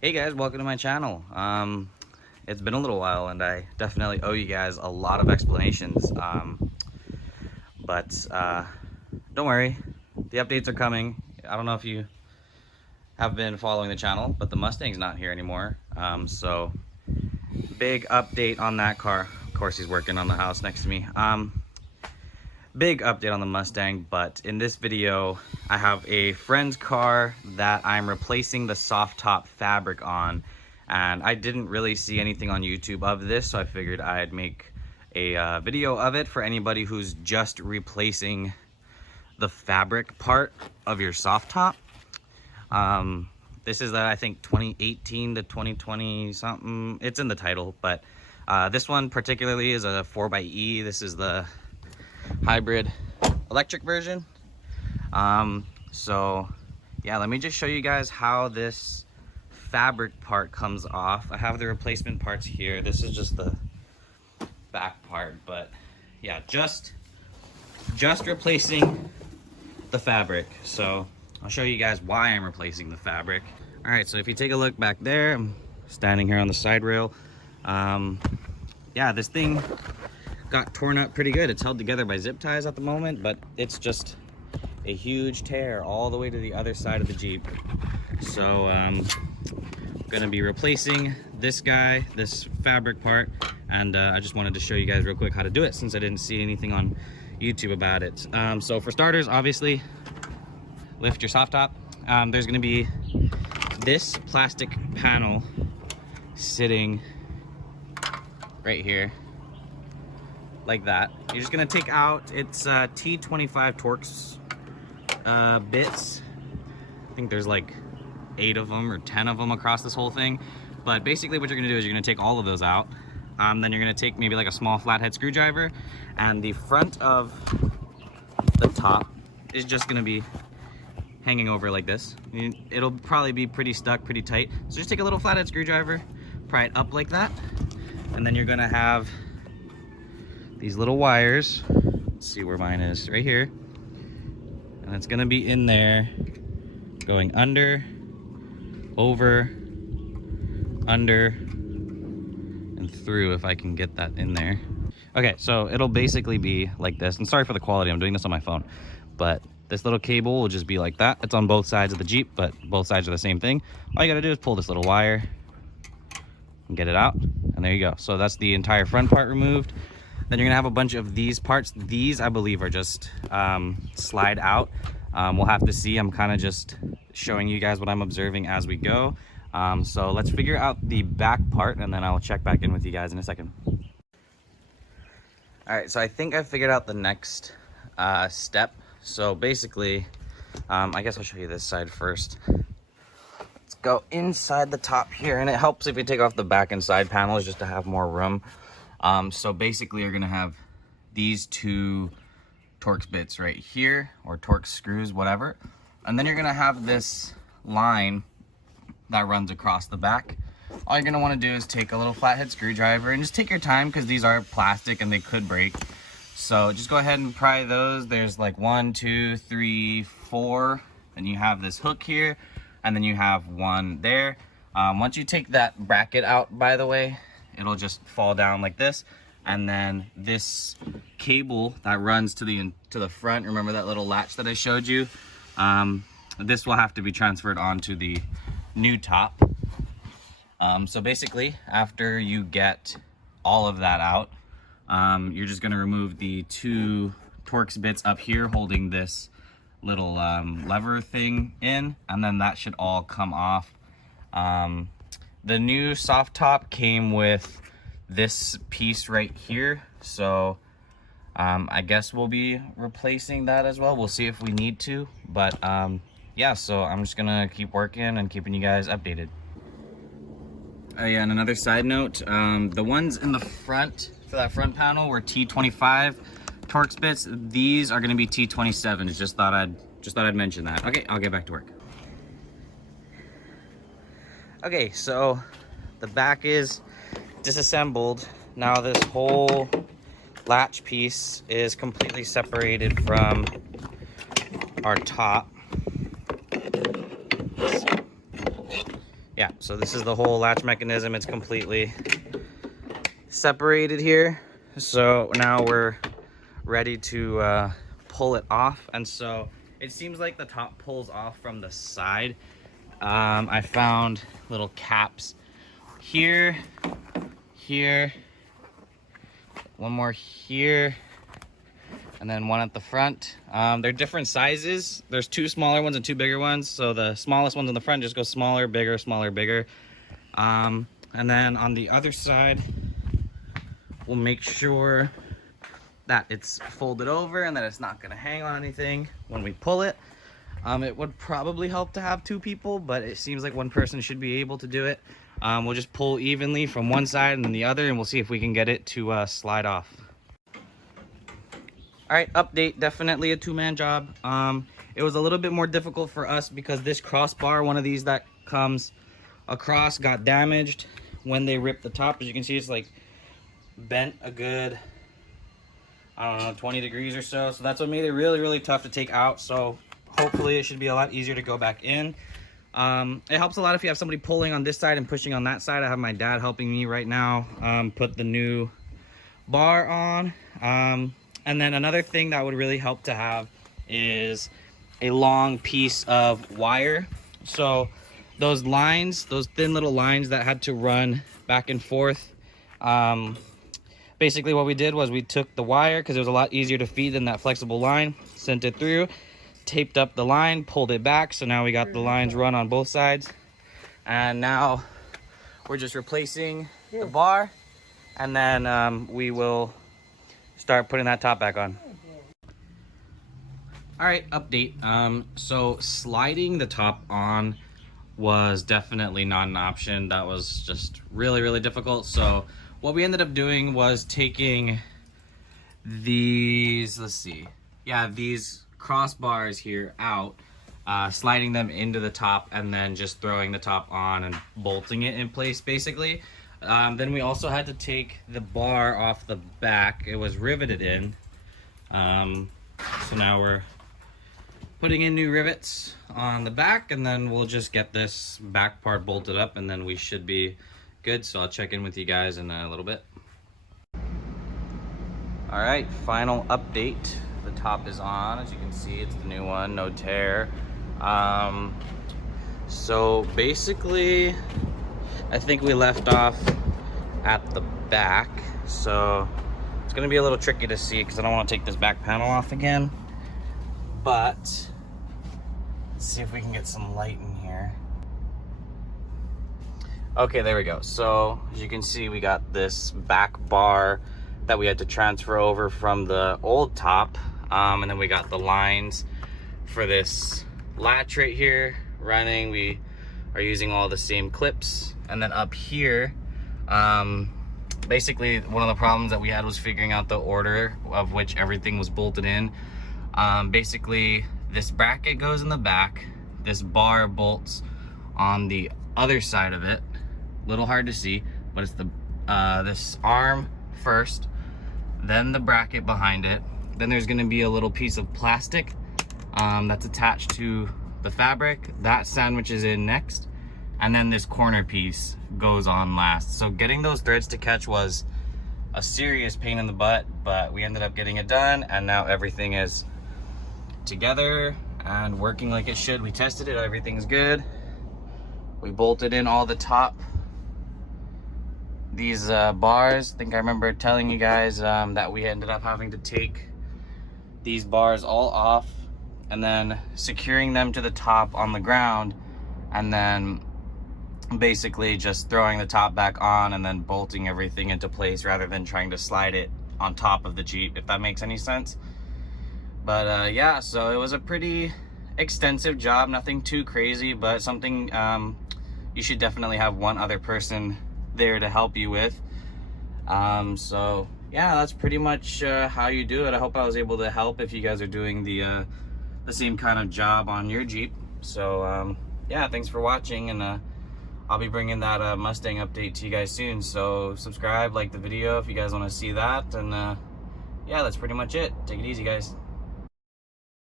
Hey guys, welcome to my channel. It's been a little while and I definitely owe you guys a lot of explanations. But don't worry, the updates are coming. I don't know if you have been following the channel, but the Mustang's not here anymore. So big update on that car. Of course, he's working on the house next to me. Big update on the Mustang, but in this video, I have a friend's car that I'm replacing the soft top fabric on, and I didn't really see anything on YouTube of this, so I figured I'd make a video of it for anybody who's just replacing the fabric part of your soft top. This is the, I think, 2018 to 2020 something. It's in the title, but this one particularly is a 4xe. This is the hybrid electric version. So yeah, let me just show you guys how this fabric part comes off. I have the replacement parts here. This is just the back part, but yeah, just replacing the fabric. So I'll show you guys why I'm replacing the fabric. All right, so if you take a look back there, I'm standing here on the side rail. Yeah, this thing got torn up pretty good. It's held together by zip ties at the moment, but it's just a huge tear all the way to the other side of the Jeep. So I'm gonna be replacing this guy, this fabric part, and I just wanted to show you guys real quick how to do it since I didn't see anything on YouTube about it. So for starters, obviously, lift your soft top. There's gonna be this plastic panel sitting right here, like that. You're just gonna take out, it's T25 Torx bits. I think there's like 8 of them or 10 of them across this whole thing. But basically what you're gonna do is you're gonna take all of those out. Then you're gonna take maybe like a small flathead screwdriver, and the front of the top is just gonna be hanging over like this. It'll probably be pretty stuck, pretty tight. So just take a little flathead screwdriver, pry it up like that, and then you're gonna have these little wires. Let's see where mine is, right here. And it's gonna be in there, going under, over, under, and through, if I can get that in there. Okay, so it'll basically be like this. And sorry for the quality, I'm doing this on my phone. But this little cable will just be like that. It's on both sides of the Jeep, but both sides are the same thing. All you gotta do is pull this little wire and get it out, and there you go. So that's the entire front part removed. Then you're gonna have a bunch of these parts. These, I believe, are just slide out. We'll have to see. I'm kind of just showing you guys what I'm observing as we go. So let's figure out the back part, and then I'll check back in with you guys in a second. All right, so I think I figured out the next step. So basically, I guess I'll show you this side first. Let's go inside the top here, and it helps if you take off the back and side panels just to have more room. So basically you're gonna have these 2 Torx bits right here, or Torx screws, whatever. And then you're gonna have this line that runs across the back. All you're gonna wanna do is take a little flathead screwdriver, and just take your time because these are plastic and they could break. So just go ahead and pry those. There's like 1, 2, 3, 4. Then you have this hook here, and then you have one there. Once you take that bracket out, by the way, it'll just fall down like this. And then this cable that runs to the front, remember that little latch that I showed you? This will have to be transferred onto the new top. So basically, after you get all of that out, you're just gonna remove the 2 Torx bits up here holding this little lever thing in, and then that should all come off. The new soft top came with this piece right here, so I guess we'll be replacing that as well. We'll see if we need to, but yeah, so I'm just gonna keep working and keeping you guys updated. Yeah, and another side note, the ones in the front for that front panel were T25 Torx bits. These are gonna be T27. Just thought I'd mention that. Okay, I'll get back to work. Okay, so the back is disassembled. Now this whole latch piece is completely separated from our top. yeah, so this is the whole latch mechanism. It's completely separated here. So now we're ready to pull it off. And so it seems like the top pulls off from the side. I found little caps here, here, one more here, and then one at the front. They're different sizes. There's 2 smaller ones and 2 bigger ones. So the smallest ones on the front just go smaller, bigger, smaller, bigger. And then on the other side, we'll make sure that it's folded over and that it's not gonna hang on anything when we pull it. It would probably help to have 2 people, but it seems like 1 person should be able to do it. We'll just pull evenly from one side and then the other, and we'll see if we can get it to slide off. All right, update, definitely a 2-man job. It was a little bit more difficult for us because this crossbar, one of these that comes across, got damaged when they ripped the top. As you can see, it's like bent a good, I don't know, 20 degrees or so. So that's what made it really, really tough to take out. So hopefully it should be a lot easier to go back in. It helps a lot if you have somebody pulling on this side and pushing on that side. I have my dad helping me right now put the new bar on. And then another thing that would really help to have is a long piece of wire. So those lines, those thin little lines that had to run back and forth, basically what we did was we took the wire, because it was a lot easier to feed than that flexible line, sent it through, taped up the line, pulled it back, so now we got the lines run on both sides. And now we're just replacing the bar, and then we will start putting that top back on. All right, update. So sliding the top on was definitely not an option. That was just really, really difficult. So what we ended up doing was taking these, let's see, yeah, these crossbars here out, sliding them into the top, and then just throwing the top on and bolting it in place, basically. Then we also had to take the bar off the back. It was riveted in. So now we're putting in new rivets on the back, and then we'll just get this back part bolted up, and then we should be good. So I'll check in with you guys in a little bit. All right, final update. The top is on. As you can see, it's the new one, no tear. So basically, I think we left off at the back, so it's gonna be a little tricky to see because I don't want to take this back panel off again. But let's see if we can get some light in here. Okay, there we go. So as you can see, we got this back bar that we had to transfer over from the old top, and then we got the lines for this latch right here running. We are using all the same clips. And then up here, basically one of the problems that we had was figuring out the order of which everything was bolted in. Basically this bracket goes in the back, this bar bolts on the other side of it. Little hard to see, but it's the this arm first, then the bracket behind it. Then there's gonna be a little piece of plastic that's attached to the fabric. That sandwiches in next. And then this corner piece goes on last. So getting those threads to catch was a serious pain in the butt, but we ended up getting it done, and now everything is together and working like it should. We tested it, everything's good. We bolted in all the top, these bars. I think I remember telling you guys that we ended up having to take these bars all off and then securing them to the top on the ground, and then basically just throwing the top back on and then bolting everything into place rather than trying to slide it on top of the Jeep, if that makes any sense. But yeah, so it was a pretty extensive job, nothing too crazy, but something you should definitely have one other person there to help you with. So yeah, that's pretty much how you do it. I hope I was able to help if you guys are doing the same kind of job on your Jeep. So yeah, thanks for watching, and I'll be bringing that Mustang update to you guys soon. So subscribe, like the video if you guys want to see that, and yeah, that's pretty much it. Take it easy, guys.